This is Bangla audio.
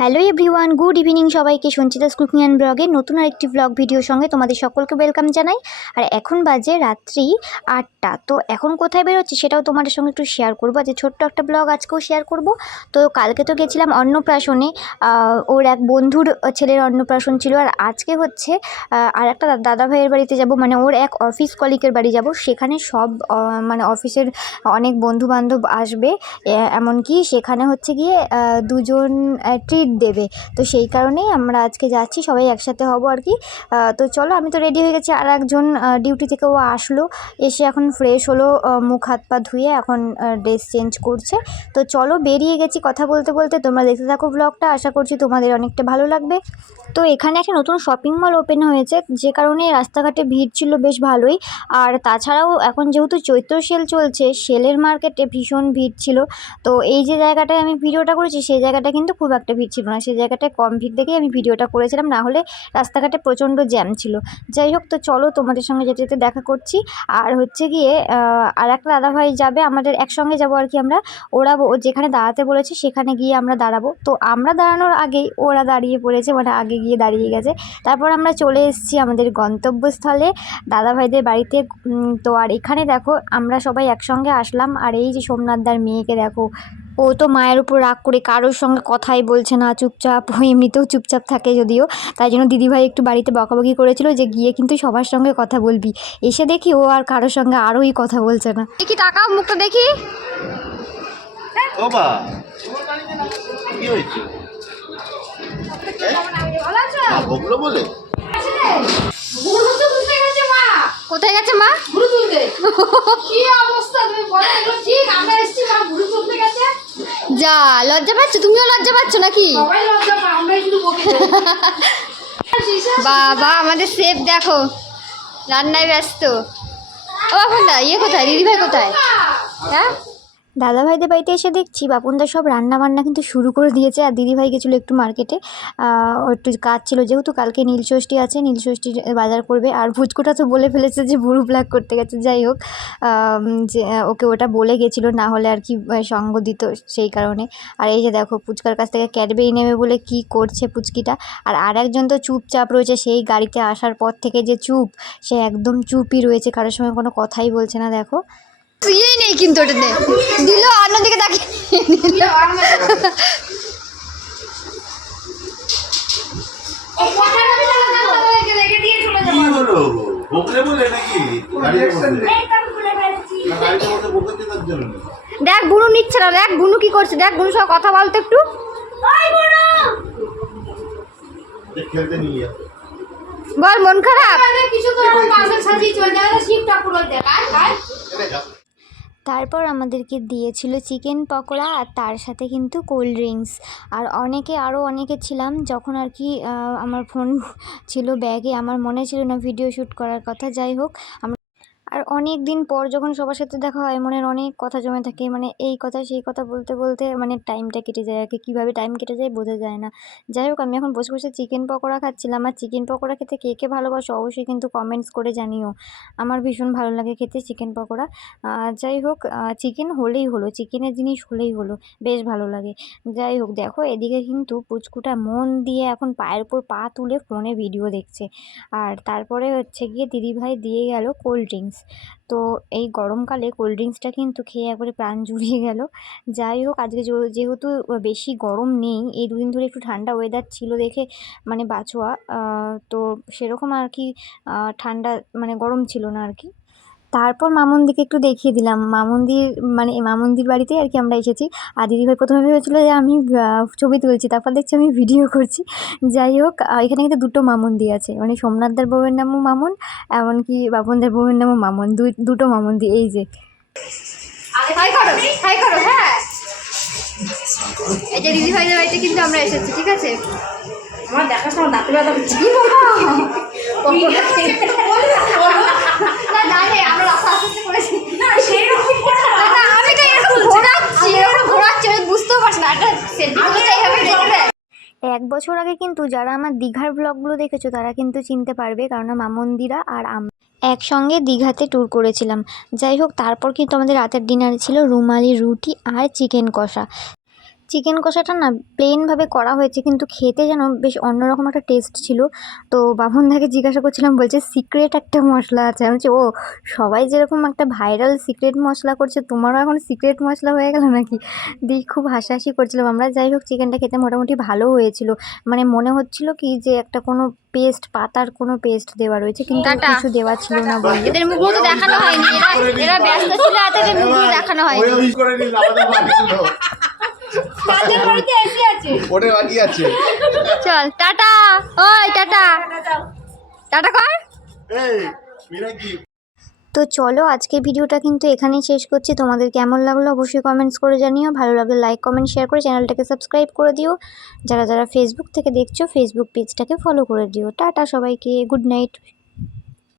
হ্যালো এভরিওয়ান গুড ইভিনিং সবাইকে সঞ্চিতাস কুকিং অ্যান্ড ব্লগের নতুন আরেকটি ব্লগ ভিডিওর সঙ্গে তোমাদের সকলকে ওয়েলকাম জানাই। আর এখন বাজে রাত্রি আটটা, তো এখন কোথায় বেরোচ্ছি সেটাও তোমাদের সঙ্গে একটু শেয়ার করব। যে ছোট্ট একটা ব্লগ আজকেও শেয়ার করব। তো কালকে তো গেছিলাম অন্নপ্রাশনে ওর এক বন্ধুর ছেলের অন্নপ্রাশন ছিল। আর আজকে হচ্ছে আর একটা দাদা ভাইয়ের বাড়িতে যাব মানে ওর এক অফিস কলিকের বাড়ি যাব। সেখানে সব মানে অফিসের অনেক বন্ধু বান্ধব আসবে এমনকি সেখানে হচ্ছে গিয়ে দুজন ট্রিট দেবে। তো সেই কারণেই আমরা আজকে যাচ্ছি, সবাই একসাথে হব আর কি। তো চলো, আমি তো রেডি হয়ে গেছি। আর একজন ডিউটি থেকে ও আসলো। এসে এখন ফ্রেশ হলো মুখ, হাত, পা ধুয়ে এখন ড্রেস চেঞ্জ করছে। তো চলো, বেরিয়ে গেছি কথা বলতে বলতে। তোমরা দেখতে থাকো ব্লগটা আশা করছি তোমাদের অনেকটা ভালো লাগবে। তো এখানে একটা নতুন শপিং মল ওপেন হয়েছে। যে কারণে রাস্তাঘাটে ভিড় ছিল বেশ ভালোই। আর তাছাড়াও এখন যেহেতু চৈত্র সেল চলছে, সেলের মার্কেটে ভীষণ ভিড় ছিল। তো এই যে জায়গাটায় আমি ভিডিওটা করেছি, সেই জায়গাটা কিন্তু খুব একটা ভিড় ছিল না সেই জায়গাটায় কম ভিড় দেখেই আমি ভিডিওটা করেছিলাম। না হলে রাস্তাঘাটে প্রচণ্ড জ্যাম ছিল। যাই হোক, তো চলো তোমাদের সঙ্গে যেতে যেতে দেখা করছি। আর হচ্ছে গিয়ে আর একটা দাদাভাই যাবে, আমাদের একসঙ্গে যাব আর কি আমরা। ওরা ও যেখানে দাঁড়াতে বলেছে সেখানে গিয়ে আমরা দাঁড়াবো। তো আমরা দাঁড়ানোর আগেই ওরা দাঁড়িয়ে পড়েছে মানে আগে গিয়ে দাঁড়িয়ে গেছে। তারপর আমরা চলে এসেছি আমাদের গন্তব্যস্থলে দাদাভাইদের বাড়িতে। তো আর এখানে দেখো, আমরা সবাই একসঙ্গে আসলাম। আর এই যে সোমনাথদার মেয়েকে দেখো ও তো মায়ের উপর রাগ করে কারোর সঙ্গে কথাই বলছে না চুপচাপ ও এমনিতেও চুপচাপ থাকে যদিও। তাই জন্য দিদিভাই একটু বাড়িতে বকাবকি করেছিল যে গিয়ে কিন্তু সবার সঙ্গে কথা বলবি। এসে দেখি ও আর কারোর সঙ্গে আরোই কথা বলছে না। দেখি টাকা মুখটা দেখি। কোথায় গেছে মা? গুরু তুলতে। কি অবস্থা তুমি বলো। ঠিক আমরা এসেছি মা গুরু তুলতে গেছে। যা লজ্জা পাচ্ছ? তুমিও লজ্জা পাচ্ছ নাকি? বাবা আমাদের সেফ দেখো। রান্নায় ব্যস্ত। ও এখন ইয়ে কোথায়? দিদিভাই কোথায়? হ্যাঁ? দাদাভাইদের বাড়িতে এসে দেখছি বাপনদা সব রান্না বান্না কিন্তু শুরু করে দিয়েছে আর দিদিভাই গেছিল একটু মার্কেটে। একটু কাজ ছিল যেহেতু কালকে নীলষষ্ঠী আছে নীলষষ্ঠীর বাজার করবে। আর ফুচকোটা তো বলে ফেলেছে যে বুড়ো ব্ল্যাক করতে গেছে। যাই হোক যে, ওকে ওটা বলে গেছিল, না হলে আর কি সঙ্গ দিত সেই কারণে। আর এই যে দেখো, পুচকার কাছ থেকে ক্যাডবেরি নেবে বলে কি করছে পুচকিটা। আর আরেকজন তো চুপচাপ রয়েছে, সেই গাড়িতে আসার পর থেকে যে চুপ, সে একদম চুপই রয়েছে, কারোর সঙ্গে কোনো কথাই বলছে না, দেখো। তুইই নেই কিন্তু ওটাতে দিল অন্যদিকে তাকিয়ে দেখ বুনু নিচ্ছে না। দেখ বুনু কি করছে? দেখ বুনুর সঙ্গে কথা বলতো একটু। যে খেলতে নিয়ে যা। বল মন খারাপ? কিছু তো সাজিয়ে চলে যায় শিব ঠাকুর দেখায় খায় তারপর আমাদেরকে দিয়েছিল চিকেন পকোড়া আর তার সাথে কিন্তু কোল্ড ড্রিঙ্কস। আর অনেকে আরও অনেকে ছিলাম যখন আর কি আমার ফোন ছিল ব্যাগে, আমার মনে ছিল না ভিডিও শ্যুট করার কথা। যাই হোক আর অনেক দিন পর যখন সবার সাথে দেখা হয়, মনের অনেক কথা জমে থাকে। মানে এই কথা, সেই কথা বলতে বলতে মানে টাইমটা কেটে যায় আর কি। কীভাবে টাইম কেটে যায় বোঝা যায় না। যাই হোক, আমি এখন বসে বসে চিকেন পকোড়া খাচ্ছিলাম। আর চিকেন পকোড়া খেতে কে কে ভালোবাসো অবশ্যই কিন্তু কমেন্টস করে জানিও। আমার ভীষণ ভালো লাগে খেতে চিকেন পকোড়া। যাই হোক চিকেন হলেই হলো। চিকেনের জিনিস হলেই হলো। বেশ ভালো লাগে। যাই হোক, দেখো, এদিকে কিন্তু পুচকুটা মন দিয়ে এখন পায়ের উপর পা তুলে ফোনে ভিডিও দেখছে। আর তারপরে হচ্ছে গিয়ে দিদিভাই দিয়ে গেল কোল্ড ড্রিঙ্কস তো এই গরমকালে কোল্ড ড্রিঙ্কসটা কিন্তু খেয়ে একবারে প্রাণ জুড়িয়ে গেল। যাই হোক, আজকে যেহেতু বেশি গরম নেই, এই দুদিন ধরে একটু ঠান্ডা ওয়েদার ছিল দেখে মানে বাছোয়া তো সেরকম আর কি ঠান্ডা মানে গরম ছিল না আর কি। তারপর মামুনদিকে একটু দেখিয়ে দিলাম মামুনদির মানে মামুনদির বাড়িতে আর কি আমরা এসেছি আর দিদিভাই প্রথমে ভেবেছিলো যে আমি ছবি তুলছি তারপর দেখছি আমি ভিডিও করছি যাই হোক এখানে কিন্তু দুটো মামুন্দি আছে মানে সোমনাথদার বউয়ের নামও মামুন এমনকি বাপনদার বউয়ের নামও মামুন দুই দুটো মামুন্দি এই যে হ্যাঁ এই যে দিদিভাইদের বাড়িতে কিন্তু আমরা এসেছি ঠিক আছে আমার দেখার সময় দাঁতে ব্যথা হচ্ছে কি না জানি আমরা রাস্তা আস্তে আস্তে করেছি না সেই রকম করে না। না, আমি তো এরকম ঘোরাচ্ছি এরকম ঘোরাচ্ছি আমি বুঝতেও পারছি না একটা সেলফি তো চাই হবে দেখবে এক বছর আগে কিন্তু যারা আমার দীঘার ব্লগগুলো দেখেছ তারা কিন্তু চিনতে পারবে কারণ মামন্দিরা আর আমরা একসঙ্গে দীঘাতে ট্যুর করেছিলাম। যাই হোক তারপর কিন্তু আমাদের রাতের ডিনার ছিল রুমালি রুটি আর চিকেন কষা। চিকেন কষাটা না প্লেনভাবে করা হয়েছে কিন্তু খেতে যেন বেশ অন্যরকম একটা টেস্ট ছিল। তো বাবনদাকে জিজ্ঞাসা করছিলাম বলছে সিক্রেট একটা মশলা আছে? আমি বলছি ও সবাই যেরকম একটা ভাইরাল সিক্রেট মশলা করছে তোমারও এখন সিক্রেট মশলা হয়ে গেল নাকি? দিয়ে খুব হাসাহাসি করছিলাম আমরা যাই হোক চিকেনটা খেতে মোটামুটি ভালো হয়েছিল। মানে মনে হচ্ছিল কি যে একটা কোনো পেস্ট পাতার কোনো পেস্ট দেওয়া রয়েছে কিন্তু। কিছু দেওয়া ছিল না বলে। এদের মুখগুলো তো দেখানো হয়নি। এরা এরা ব্যস্ত ছিল মুখগুলো দেখানো হয়নি। ওটা বাকি আছে। চল টাটা। ওই টাটা। টাটা কর। এই তো চলো আজকে ভিডিওটা কিন্তু এখানেই শেষ করছি। তোমাদের কেমন লাগল অবশ্যই কমেন্টস করে জানিও। ভালো লাগলে লাইক কমেন্ট শেয়ার করে চ্যানেলটাকে সাবস্ক্রাইব করে দিও। যারা যারা ফেসবুক থেকে দেখছ ফেসবুক পেজটাকে ফলো করে দিও। টাটা সবাইকে গুড নাইট